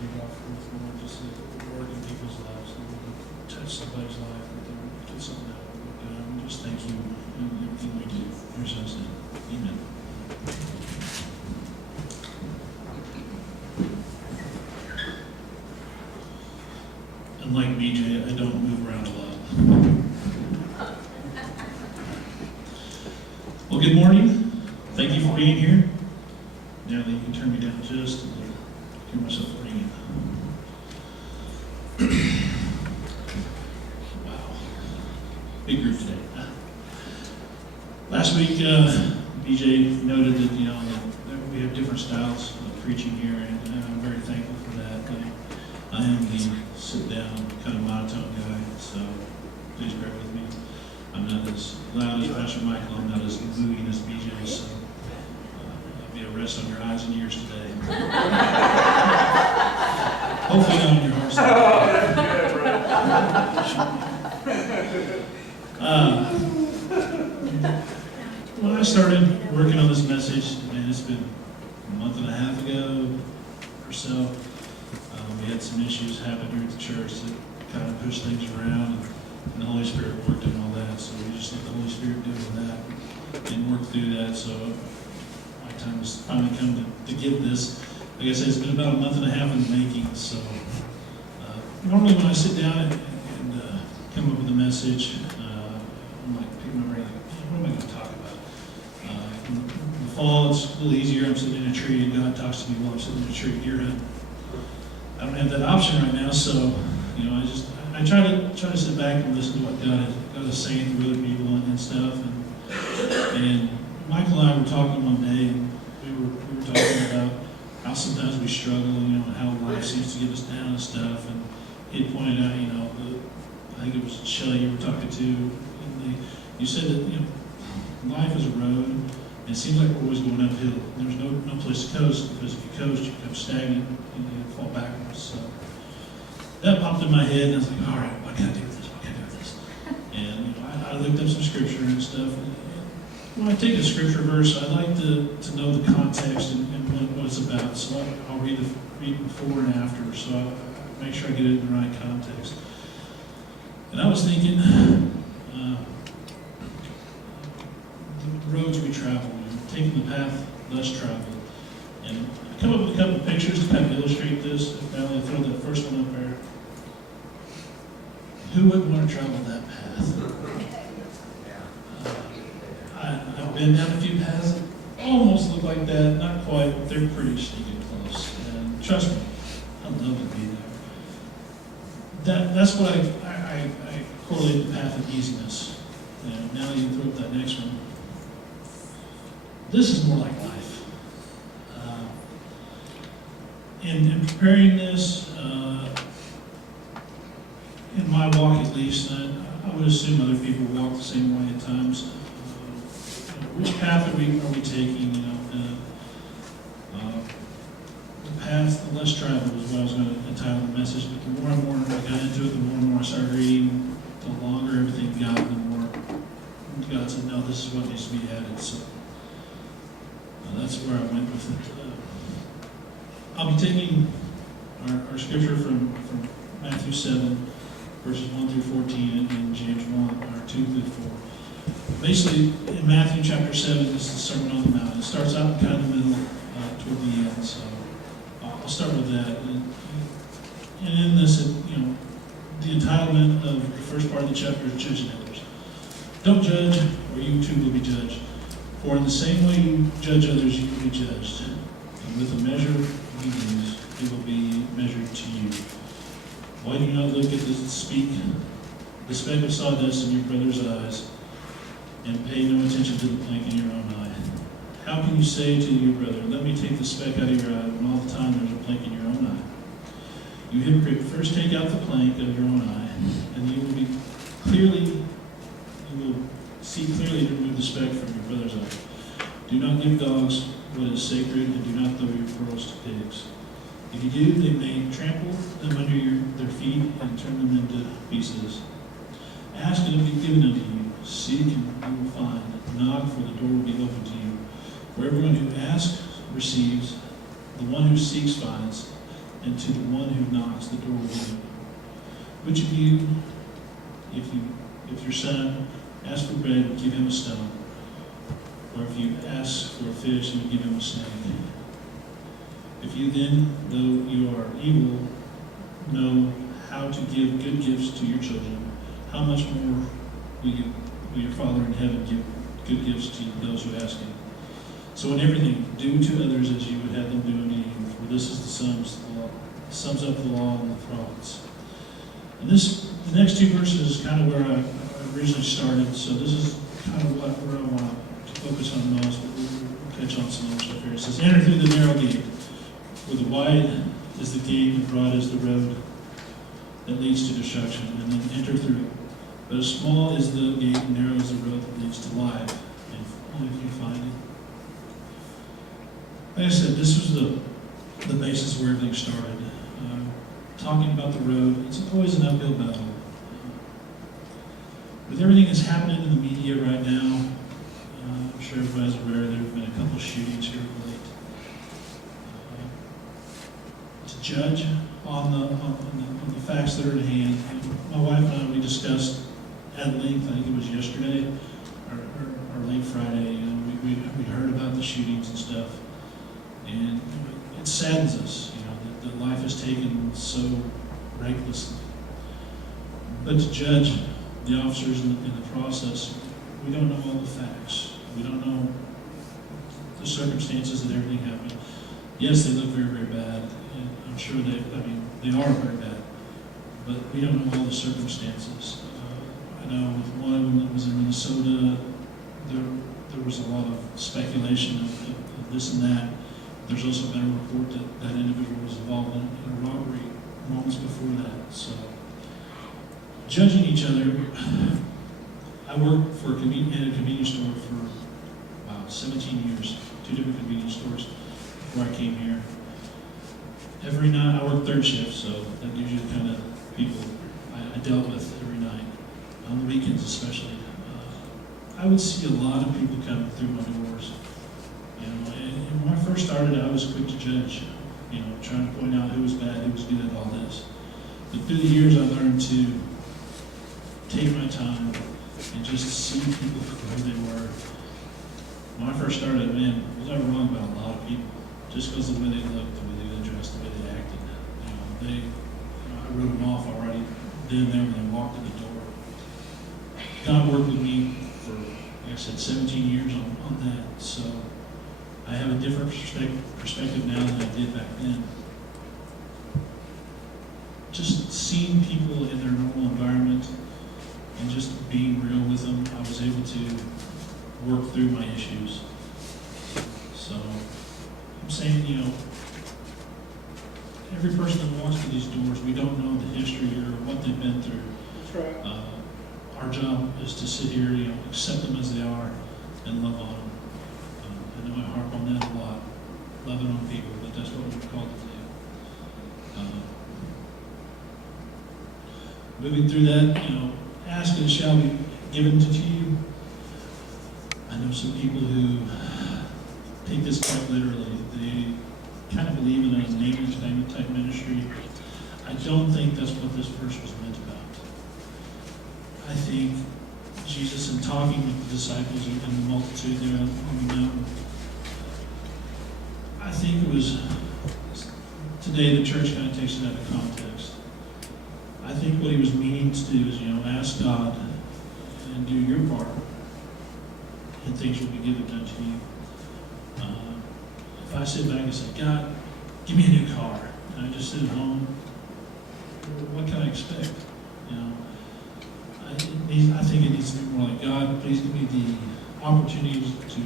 we go forth, Lord, just to work in people's lives, Lord, touch somebody's life, that they would get something out of it. God, we just thank you in everything we do. In your son's name, amen. Unlike BJ, I don't move around a lot. Well, good morning. Thank you for being here. Now that you can turn me down just a little, hear myself ringing. Wow. Big group today. Last week, BJ noted that, that we have different styles of preaching here, and I'm very thankful for that. I am the sit-down, kind of monotone guy, so please bear with me. I'm not as loud as Pastor Michael, I'm not as moving as BJ, so I'll be a rest on your eyes and ears today. Hopefully not on your hearts. When I started working on this message, and it's been a month and a half ago or so, we had some issues happen here at the church that kind of pushed things around, and the Holy Spirit worked in all that, so we just let the Holy Spirit deal with that and work through that. So my time has finally come to get this. Like I said, it's been about a month and a half in the making, so normally when I sit down and come up with a message, I'm like picking my brain, like, what am I going to talk about? In the fall, it's a little easier. I'm sitting in a tree and God talks to me while I'm sitting in a tree deer hunting. I don't have that option right now, so I try to sit back and listen to what God is saying through other people and stuff. And Michael and I were talking one day, and we were talking about how sometimes we struggle, and how life seems to get us down and stuff. And he had pointed out, I think it was Shelley you were talking to, and you said that life is a road. And it seems like we're always going uphill. There's no place to coast, because if you coast, you become stagnant and you fall backwards. So that popped in my head, and I was like, all right, what can I do with this? What can I do with this? And I looked up some scripture and stuff. And when I take a scripture verse, I like to know the context and what it's about. So I'll read before and after, so I make sure I get it in the right context. And I was thinking, the roads we travel, taking the path less traveled. And I come up with a couple of pictures to kind of illustrate this. If I'll throw that first one up there. Who wouldn't want to travel that path? I've been down a few paths that almost look like that, not quite, but they're pretty stinking close. And trust me, I'd love to be there. That's what I correlate the path of easiness. And now you throw up that next one. This is more like life. In preparing this, in my walk at least, I would assume other people walk the same way at times. Which path are we taking? The path, the less traveled is what I was going to entitle the message. But the more and more I got into it, the more and more I started reading, the longer everything got, the more God said, no, this is what needs to be added. So that's where I went with it. I'll be taking our scripture from Matthew 7, verses 1 through 14, and James 1, or 2 through 4. Basically, in Matthew chapter 7, this is the Sermon on the Mount. It starts out kind of in the middle toward the end, so I'll start with that. And in this, the entitlement of the first part of the chapter is judging others. Don't judge, or you too will be judged. For in the same way you judge others, you will be judged. And with a measure you use, it will be measured to you. Why do you not look at the speck of sawdust in your brother's eyes, and pay no attention to the plank in your own eye? How can you say to your brother, let me take the speck out of your eye, when all the time there's a plank in your own eye? You hypocrite, first take out the plank of your own eye, and you will see clearly to remove the speck from your brother's eye. Do not give dogs what is sacred, and do not throw your pearls to pigs. If you do, they may trample them under their feet and turn them into pieces. Ask and it will be given unto you. Seek and you will find. Knock, for the door will be open to you. For everyone who asks receives, the one who seeks finds, and to the one who knocks, the door will be open. Which of you, if your son asks for bread, give him a stone? Or if you ask for a fish, you would give him a snake? If you then, though you are evil, know how to give good gifts to your children, how much more will your Father in heaven give good gifts to those who ask him? So in everything, do to others as you would have them do unto you, for this is sums up the law and the prophets. And the next two verses is kind of where I originally started, so this is kind of where I want to focus on most, but we'll catch on some other stuff here. It says, enter through the narrow gate, for the wide is the gate and broad is the road that leads to destruction, and then enter through it. But small is the gate and narrow is the road that leads to life, and only few find it. Like I said, this was the basis where everything started. Talking about the road, it's always an uphill battle. With everything that's happening in the media right now, I'm sure everybody's aware there have been a couple shootings here of late. To judge on the facts that are at hand, my wife and I, we discussed at length, I think it was yesterday, or late Friday, we heard about the shootings and stuff, and it saddens us, that life is taken so recklessly. But to judge the officers in the process, we don't know all the facts. We don't know the circumstances that everything happened. Yes, they look very, very bad, and I'm sure they are very bad, but we don't know all the circumstances. I know with one of them that was in Minnesota, there was a lot of speculation of this and that. There's also been a report that that individual was involved in a robbery moments before that. So, judging each other, I worked in a convenience store for 17 years, 2 different convenience stores before I came here. Every night, I worked third shift, so that gives you the kind of people I dealt with every night, on the weekends especially. I would see a lot of people coming through my doors. And when I first started, I was quick to judge, trying to point out who was bad, who was good at all this. But through the years, I learned to take my time and just see people for who they were. When I first started, man, was I wrong about a lot of people? Just because of the way they looked, the way they dressed, the way they acted. I wrote them off already then there when they walked in the door. God worked with me for, like I said, 17 years on that. So I have a different perspective now than I did back then. Just seeing people in their normal environment and just being real with them, I was able to work through my issues. So I'm saying, every person that walks through these doors, we don't know the history or what they've been through. That's right. Our job is to sit here, accept them as they are and love on them. I know I harp on that a lot, loving on people, but that's what we're called to do. Moving through that, ask and it shall be given to you. I know some people who take this quite literally. They kind of believe in a name and claim type ministry. I don't think that's what this verse was meant about. I think Jesus, in talking with the disciples and the multitude there on the mountain, I think it was, today the church kind of takes it out of context. I think what he was meaning to do is, ask God and do your part, and things will be given unto you. If I sit back and say, God, give me a new car, and I just sit at home, what can I expect? I think it needs to be more like, God, please give me the opportunity to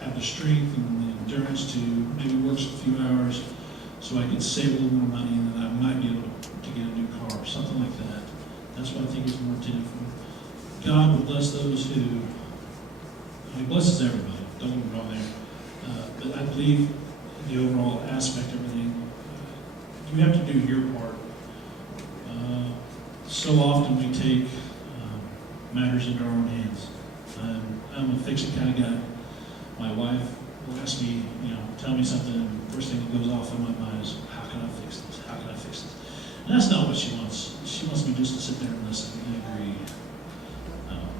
have the strength and the endurance to maybe work a few hours so I can save a little more money and then I might be able to get a new car, something like that. That's what I think is more intended for. God will bless those who, he blesses everybody, don't get me wrong there. But I believe the overall aspect of everything, you have to do your part. So often we take matters into our own hands. I'm a fix-it kind of guy. My wife will ask me, tell me something, and the first thing that goes off in my mind is, how can I fix And that's not what she wants. She wants me just to sit there and listen and agree.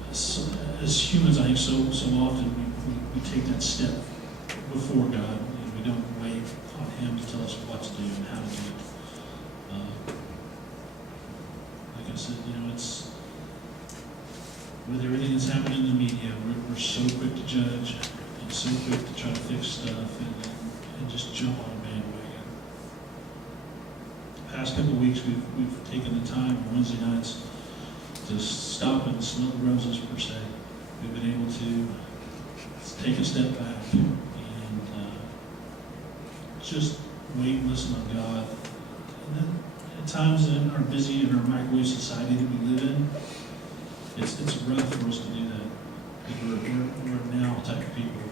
As humans, I think so often we take that step before God. We don't wait on Him to tell us what to do and how to do it. Like I said, it's with everything that's happening in the media, we're so quick to judge and so quick to try to fix stuff and just jump on a bandwagon. The past couple of weeks, we've taken the time on Wednesday nights to stop and smell the roses, per se. We've been able to take a step back and just wait and listen on God. And then at times in our busy and our microwave society that we live in, it's rough for us to do that. Because we're now type of people,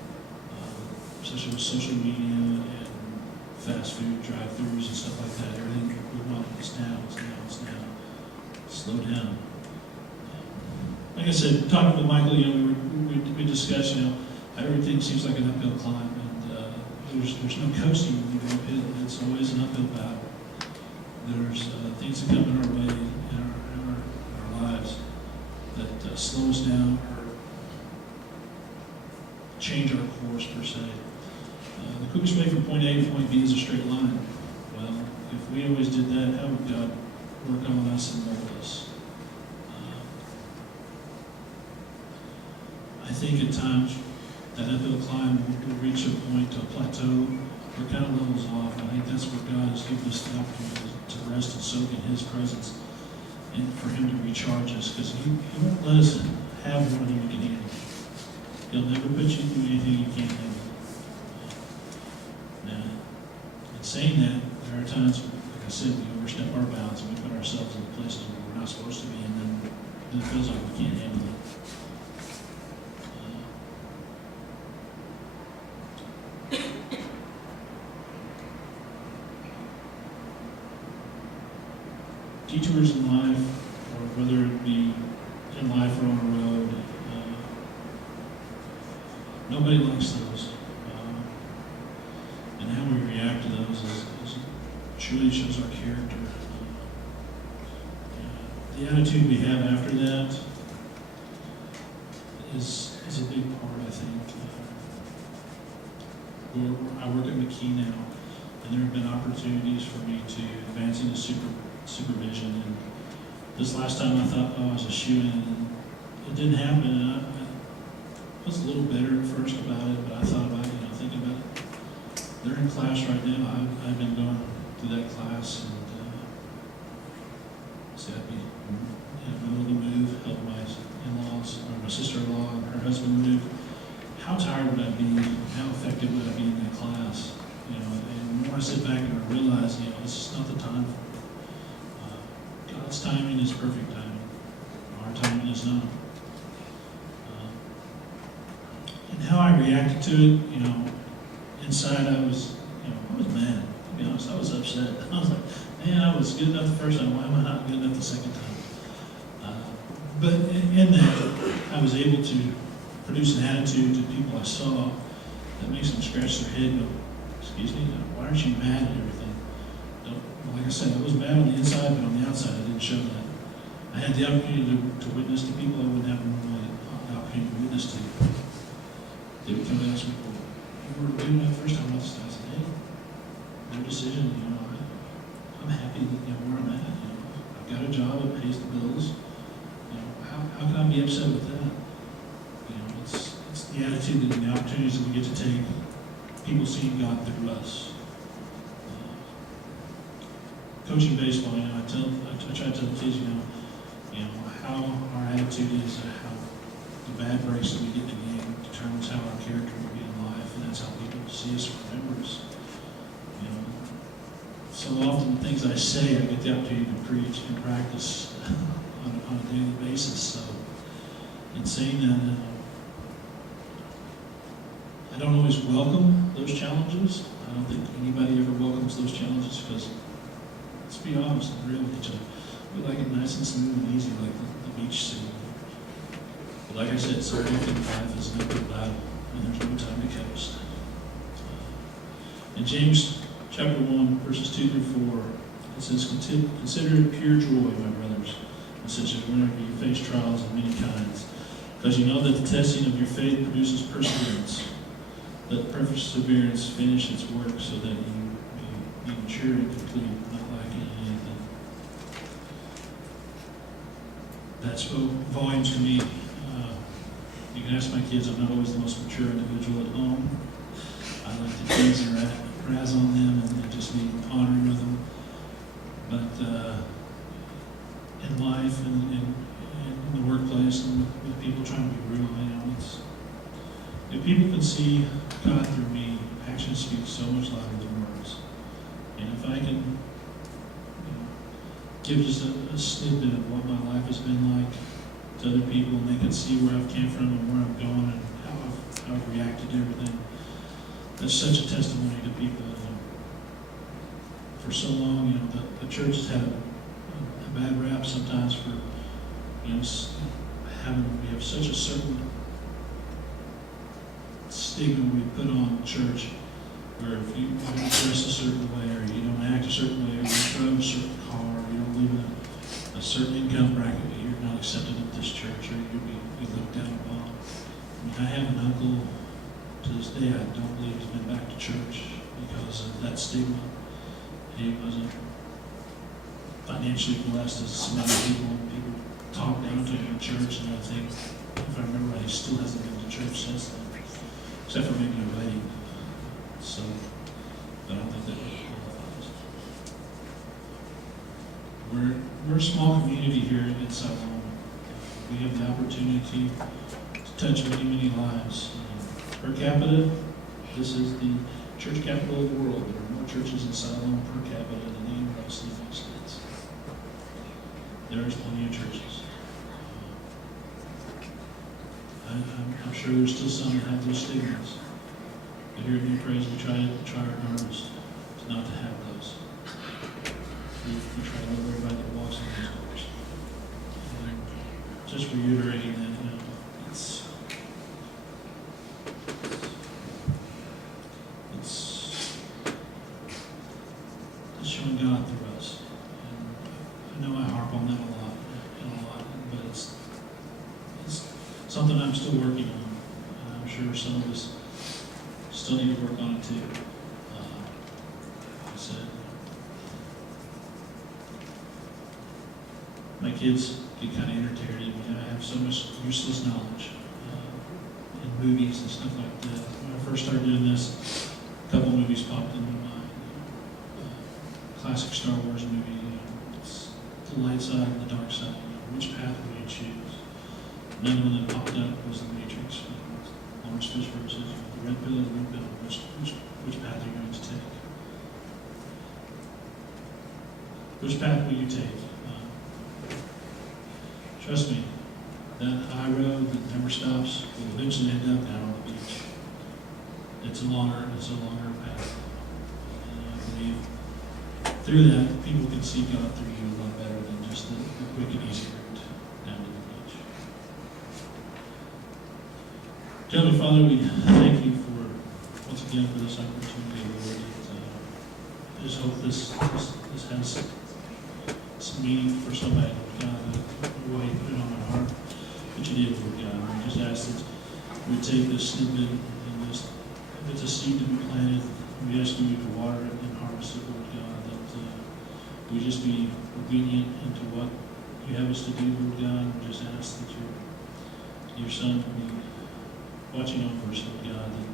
especially with social media and fast food drive-thrus and stuff like that. Everything we want is now. Slow down. Like I said, talking with Michael, we discussed, everything seems like an uphill climb, and there's no coasting when you go uphill. It's always an uphill battle. There's things that come in our way in our lives that slow us down or change our course, per se. The quickest way from point A to point B is a straight line. Well, if we always did that, how would God work on us and mold us? I think at times that uphill climb will reach a point, a plateau, where it kind of levels off. I think that's where God has given us the opportunity to rest and soak in His presence and for Him to recharge us, because He won't let us have more than we can handle. He'll never put you through anything you can't handle. Now, in saying that, there are times, like I said, we overstep our bounds and we put ourselves in places where we're not supposed to be, and then it feels like we can't handle it. Detours in life, or whether it be in life or on a road, nobody likes those. And how we react to those truly shows our character. The attitude we have after that is a big part, I think. I work at McKee now, and there have been opportunities for me to advance into supervision, and this last time I thought, I was a shoo-in, and it didn't happen, and I was a little bitter at first about it, but I thought about it, thinking about it. They're in class right now. I've been going through that class, and so I'd be in the middle of the move, help my in-laws, or my sister-in-law and her husband move. How tired would I be? How effective would I be in that class? And the more I sit back and I realize, this is not the time for it. God's timing is perfect timing. Our timing is not. And how I reacted to it, inside I was mad. To be honest, I was upset. I was like, man, I was good enough the first time. Why am I not good enough the second time? But in that, I was able to produce an attitude to people I saw that makes them scratch their head and go, excuse me, why aren't you mad at everything? Like I said, I was mad on the inside, but on the outside I didn't show that. I had the opportunity to witness to people I wouldn't have the opportunity to witness to. They would come and ask me, well, you were doing that the first time. I said, hey, their decision, I'm happy that where I'm at. I've got a job that pays the bills. How can I be upset with that? It's the attitude and the opportunities that we get to take, people seeing God through us. Coaching baseball, I try to tell the kids, how our attitude is, how the bad breaks that we get in the game determines how our character will be in life, and that's how people see us and remember us. So often the things I say, I get the opportunity to preach and practice on a daily basis. So, in saying that, I don't always welcome those challenges. I don't think anybody ever welcomes those challenges, because let's be honest and real with each other. We like it nice and smooth and easy, like the beach scene. But like I said, so often life is an uphill battle, and there's no time to coast. In James chapter 1, verses 2 through 4, It says, consider it pure joy, my brothers and sisters, whenever you face trials of many kinds, because you know that the testing of your faith produces perseverance. Let perseverance finish its work so that you be mature and complete, not lacking in anything. That spoke volumes to me. You can ask my kids, I'm not always the most mature individual at home. I like to tease and razz on them and just be honoring with them. But in life and in the workplace and with people trying to be real, if people can see God through me, actions speak so much louder than words. And if I can give just a snippet of what my life has been like to other people, and they can see where I've came from and where I'm going and how I've reacted to everything, that's such a testimony to people. For so long, the church has had a bad rap sometimes for, we have such a certain stigma we put on church, where if you don't dress a certain way, or you don't act a certain way, or you drive a certain car, or you don't live in a certain income bracket, you're not accepted at this church, or you'll be looked down upon. I have an uncle, to this day, I don't believe he's been back to church because of that stigma. He wasn't financially blessed as some other people. People talk down to him in church, and I think, if I remember right, he still hasn't been to church since then, except for maybe a wedding. So, I don't think that qualifies. We're a small community here in South Lone. We have the opportunity to touch many, many lives. Per capita, this is the church capital of the world. There are more churches in South Lone per capita than anywhere else in the United States. There's plenty of churches. I'm sure there's still some that have those stigmas. But here at New Praise, we try our hardest not to have those. We try to love everybody that walks in those doors. And just reiterating that, it's showing God through us. And I know I harp on that a lot, but it's something I'm still working on. And I'm sure some of us still need to work on it too. Like I said, my kids get kind of irritated at me. I have so much useless knowledge in movies and stuff like that. When I first started doing this, a couple movies popped into my mind. Classic Star Wars movie, it's the light side and the dark side. Which path would you choose? Another one that popped up was The Matrix. Lawrence Fishburne says, the red pill or the blue pill, which path are you going to take? Which path will you take? Trust me, that high road that never stops will eventually end up down on the beach. It's a longer path. And I believe through that, people can see God through you a lot better than just the quick and easy route down to the beach. Heavenly Father, we thank you once again for this opportunity, Lord. I just hope this has some meaning for somebody, God, the way you put it on my heart, that you did, Lord God. I just ask that we take this snippet and just, if it's a seed to be planted, we ask you to water it and harvest it, Lord God, that we just be obedient into what you have us to do, Lord God, and just ask that your Son be watching over us, Lord God, that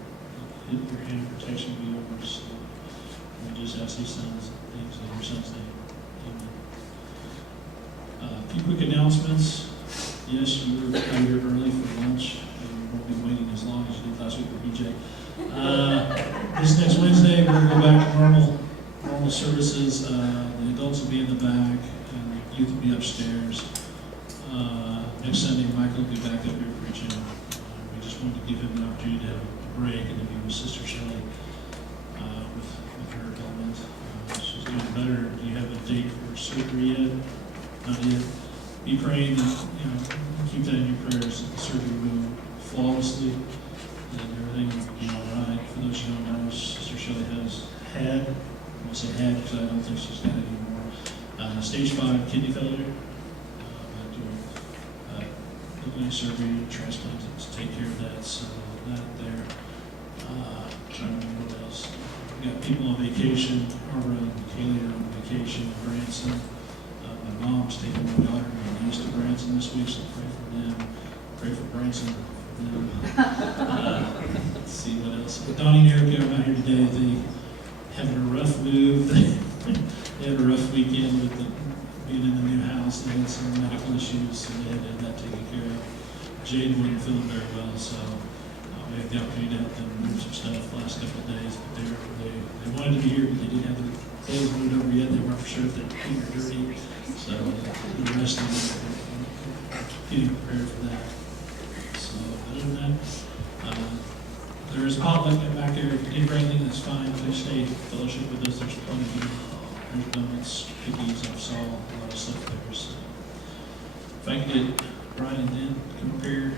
your hand of protection be over us. We just ask these things in your Son's name. Amen. A few quick announcements. Yes, you were out here early for lunch. You won't be waiting as long as you did last week for BJ. This next Wednesday, we're going to go back to normal services. The adults will be in the back, and the youth will be upstairs. Next Sunday, Michael will be back up here preaching. We just wanted to give him an opportunity to have a break and to be with Sister Shelley with her ailment. She's doing better. Do you have a date for surgery yet? Not yet. Be praying that, keep that in your prayers, that the surgery will go flawlessly and everything will be all right. For those who don't know, Sister Shelley has had, I won't say had because I don't think she's got it anymore, stage 5 kidney failure. Doing surgery, transplant to take care of that, so that there. Trying to remember what else. We got people on vacation, Arbor and Kaylee are on vacation in Branson. My mom's taking my daughter and niece to Branson this week, so pray for them. Pray for Branson. For them. Let's see what else. But Donnie and Erica are out here today. They having a rough move. They had a rough weekend with being in the new house. They had some medical issues, so they had to have that taken care of. Jade wasn't feeling very well, so we had the opportunity to help them move some stuff the last couple of days. But they wanted to be here, but they didn't have the clothes moved over yet. They weren't for sure if they'd clean or dirty, so the rest of them getting prepared for that. So other than that, there is potluck back there. If you did bring anything, that's fine. Please stay fellowship with us. There's plenty of you. There's donuts, cookies, I saw a lot of stuff there. So if I can get Brian and Dan to come up here.